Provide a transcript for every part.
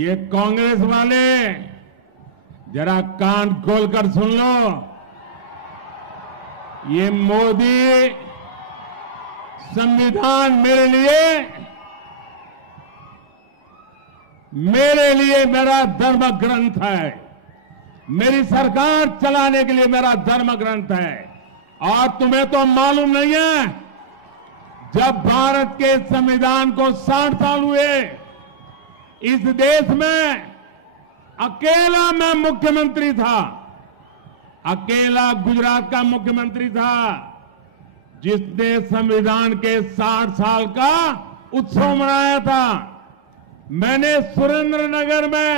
ये कांग्रेस वाले जरा कान खोलकर सुन लो। ये मोदी संविधान मेरे लिए मेरा धर्म ग्रंथ है। मेरी सरकार चलाने के लिए मेरा धर्म ग्रंथ है। और तुम्हें तो मालूम नहीं है, जब भारत के संविधान को 60 साल हुए, इस देश में अकेला मैं मुख्यमंत्री था, अकेला गुजरात का मुख्यमंत्री था जिसने संविधान के 60 साल का उत्सव मनाया था। मैंने सुरेंद्रनगर में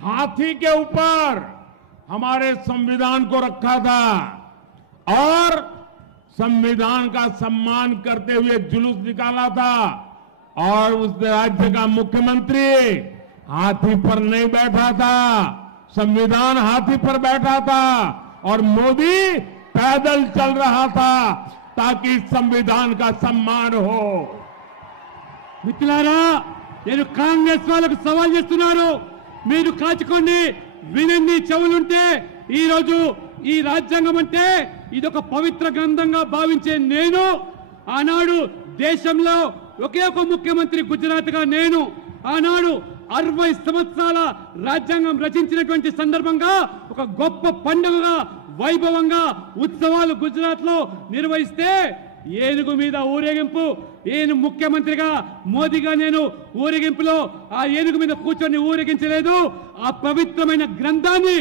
हाथी के ऊपर हमारे संविधान को रखा था और संविधान का सम्मान करते हुए जुलूस निकाला था। और उस राज्य का मुख्यमंत्री हाथी पर नहीं बैठा था, संविधान हाथी पर बैठा था और मोदी पैदल चल रहा था ताकि संविधान का सम्मान हो। మిత్రులారా, నేను కాంగ్రెస్ వాళ్ళకు సవాల్ చేస్తున్నాను. మీరు కాచుకోండి, వినండి, చెవులుంటే. ఈ రోజు ఈ రాజ్యాంగం అంటే ఇదొక పవిత్ర గ్రంథంగా భావించే నేను, ఆనాడు దేశంలో ఒకే ఒక ముఖ్యమంత్రి గుజరాత్గా నేను ఆనాడు 60 సంవత్సరాల రాజ్యాంగం రచించినటువంటి సందర్భంగా ఒక గొప్ప పండుగగా వైభవంగా ఉత్సవాలు గుజరాత్ లో నిర్వహిస్తే ఏనుగు మీద ఊరేగింపు, నేను ముఖ్యమంత్రిగా మోదీగా నేను ఊరేగింపులో ఆ ఏనుగు మీద కూర్చొని ఊరేగించలేదు. ఆ పవిత్రమైన గ్రంథాన్ని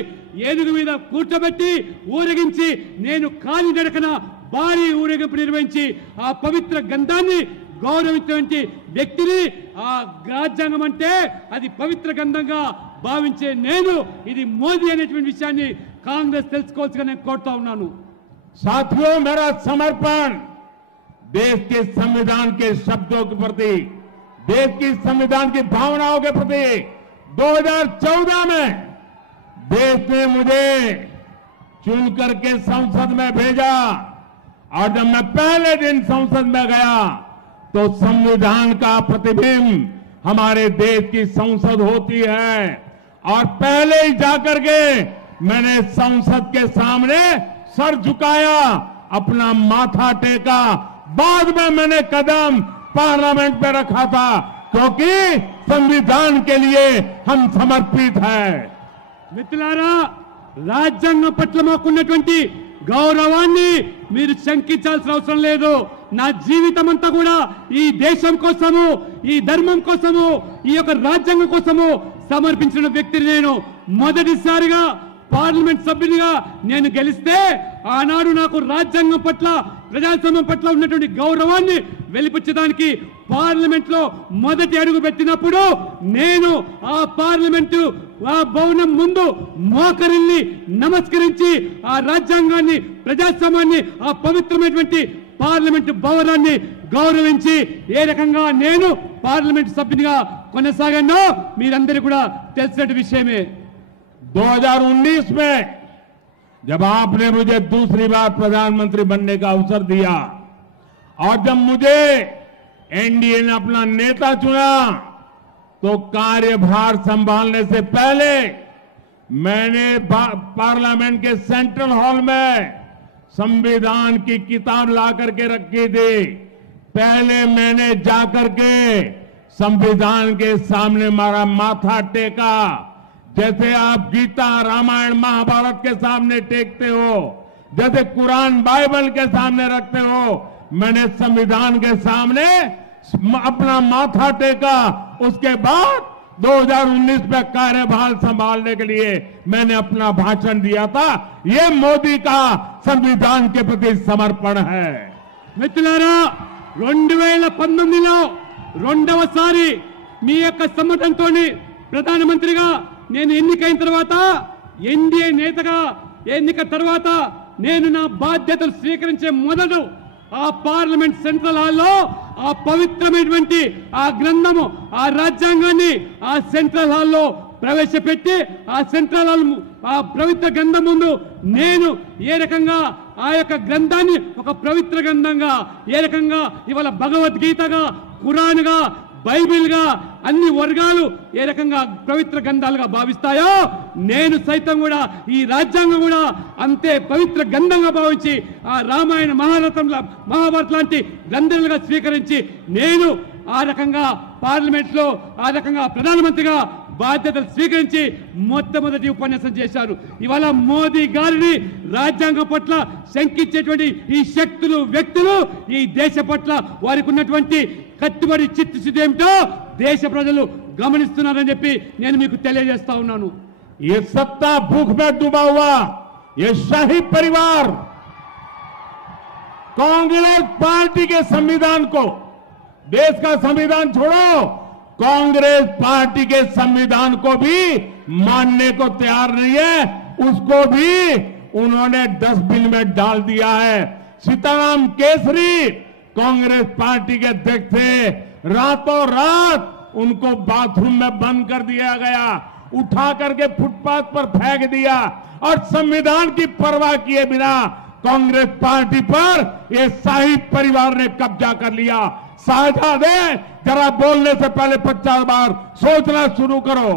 ఏనుగు మీద కూర్చోబెట్టి ఊరేగించి నేను కాలినడకన భారీ ఊరేగింపు నిర్వహించి ఆ పవిత్ర గ్రంథాన్ని గౌరవించేటువంటి వ్యక్తిని, ఆ రాజ్యాంగం అంటే అది పవిత్ర గ్రంథంగా భావించే నేను, ఇది మోదీ అనేటువంటి విషయాన్ని కాంగ్రెస్ తెలుసుకోవాల్సిగా నేను కోరుతా ఉన్నాను. साथियों, मेरा समर्पण देश के संविधान के शब्दों के प्रति, देश की संविधान की भावनाओं के प्रति 2014 में देश ने मुझे चुन करके संसद में भेजा और जब मैं पहले दिन संसद में गया तो संविधान का प्रतिबिंब हमारे देश की संसद होती है और पहले ही जाकर के मैंने संसद के सामने सर झुकाया, अपना माथा टेका। बाद में मैंने कदम पार्लियामेंट में रखा था क्योंकि संविधान के लिए हम समर्पित हैं। మిత్రులారా, రాజ్యాంగం పట్ల మాకున్నటువంటి గౌరవాన్ని మీరు శంకించాల్సిన అవసరం లేదు. నా జీవితం అంతా కూడా ఈ దేశం కోసము, ఈ ధర్మం కోసము, ఈ యొక్క రాజ్యాంగం కోసము సమర్పించిన వ్యక్తిని నేను. మొదటిసారిగా పార్లమెంట్ సభ్యునిగా నేను గెలిస్తే ఆనాడు నాకు రాజ్యాంగం పట్ల, ప్రజాస్వామ్యం పట్ల ఉన్నటువంటి గౌరవాన్ని వెలిపించడానికి పార్లమెంట్ లో మొదటి అడుగు పెట్టినప్పుడు నేను ఆ పార్లమెంటు ఆ భవనం ముందు మోకరిల్లి నమస్కరించి ఆ రాజ్యాంగాన్ని, ప్రజాస్వామ్యాన్ని, ఆ పవిత్రమైనటువంటి పార్లమెంటు భవనాన్ని గౌరవించి ఏ రకంగా నేను పార్లమెంట్ సభ్యునిగా కొనసాగానో మీరందరూ కూడా తెలిసిన విషయమే. 2019 में जब आपने मुझे दूसरी बार प्रधानमंत्री बनने का अवसर दिया और जब मुझे एनडीए ने अपना नेता चुना तो कार्यभार संभालने से पहले मैंने पार्लियामेंट के सेंट्रल हॉल में संविधान की किताब ला करके रखी थी। पहले मैंने जाकर के संविधान के सामने मारा माथा टेका, जैसे आप गीता, रामायण, महाभारत के सामने टेकते हो, जैसे कुरान, बाइबल के सामने रखते हो, मैंने संविधान के सामने अपना माथा टेका। उसके बाद 2019 में कार्यभार संभालने के लिए मैंने अपना भाषण दिया था। ये मोदी का संविधान के प्रति समर्पण है। మిత్రులారా, 2019లో రెండవసారి మీ యొక్క సమ్మతంతోని ప్రధానమంత్రిగా నేను ఎన్నికైన తర్వాత, ఎన్డీఏ నేతగా ఎన్నిక తర్వాత నేను నా బాధ్యతలు స్వీకరించే మొదలు ఆ పార్లమెంట్ సెంట్రల్ హాల్లో ఆ పవిత్రమైనటువంటి ఆ గ్రంథము, ఆ రాజ్యాంగాన్ని ఆ సెంట్రల్ హాల్లో ప్రవేశపెట్టి ఆ సెంట్రల్ హాల్ ఆ పవిత్ర గ్రంథం ముందు నేను ఏ రకంగా ఆ యొక్క గ్రంథాన్ని ఒక పవిత్ర గ్రంథంగా, ఏ రకంగా ఇవాళ భగవద్గీతగా, ఖురాన్గా, బైబిల్గా అన్ని వర్గాలు ఏ రకంగా పవిత్ర గ్రంథాలుగా భావిస్తాయో నేను సైతం కూడా ఈ రాజ్యాంగం కూడా అంతే పవిత్ర గ్రంథంగా భావించి ఆ రామాయణ మహాభారత లాంటి గ్రంథాలుగా స్వీకరించి నేను ఆ రకంగా పార్లమెంట్లో ఆ రకంగా ప్రధానమంత్రిగా బాధ్యతలు స్వీకరించి మొట్టమొదటి ఉపన్యాసం చేశారు. ఇవాళ మోదీ గారిని రాజ్యాంగం పట్ల శంకించేటువంటి ఈ శక్తులు వ్యక్తులు ఈ దేశ పట్ల వారికి ఉన్నటువంటి కట్టుబడి చిత్తశుద్ధి ఏమిటో దేశ ప్రజలు గమనిస్తున్నారని చెప్పి నేను మీకు తెలియజేస్తా ఉన్నాను. ये सत्ता भूख में डूबा हुआ ये शाही परिवार कांग्रेस पार्टी के संविधान को, देश का संविधान छोड़ो, कांग्रेस पार्टी के संविधान को भी मानने को तैयार नहीं है. उसको भी उन्होंने डस्टबिन में डाल दिया है. सीताराम केसरी कांग्रेस पार्टी के अध्यक्ष थे, रातों रात उनको बाथरूम में बंद कर दिया गया, उठा करके फुटपाथ पर फेंक दिया और संविधान की परवाह किए बिना कांग्रेस पार्टी पर ये शाही परिवार ने कब्जा कर लिया. साझा दे, जरा बोलने से पहले 50 बार सोचना शुरू करो.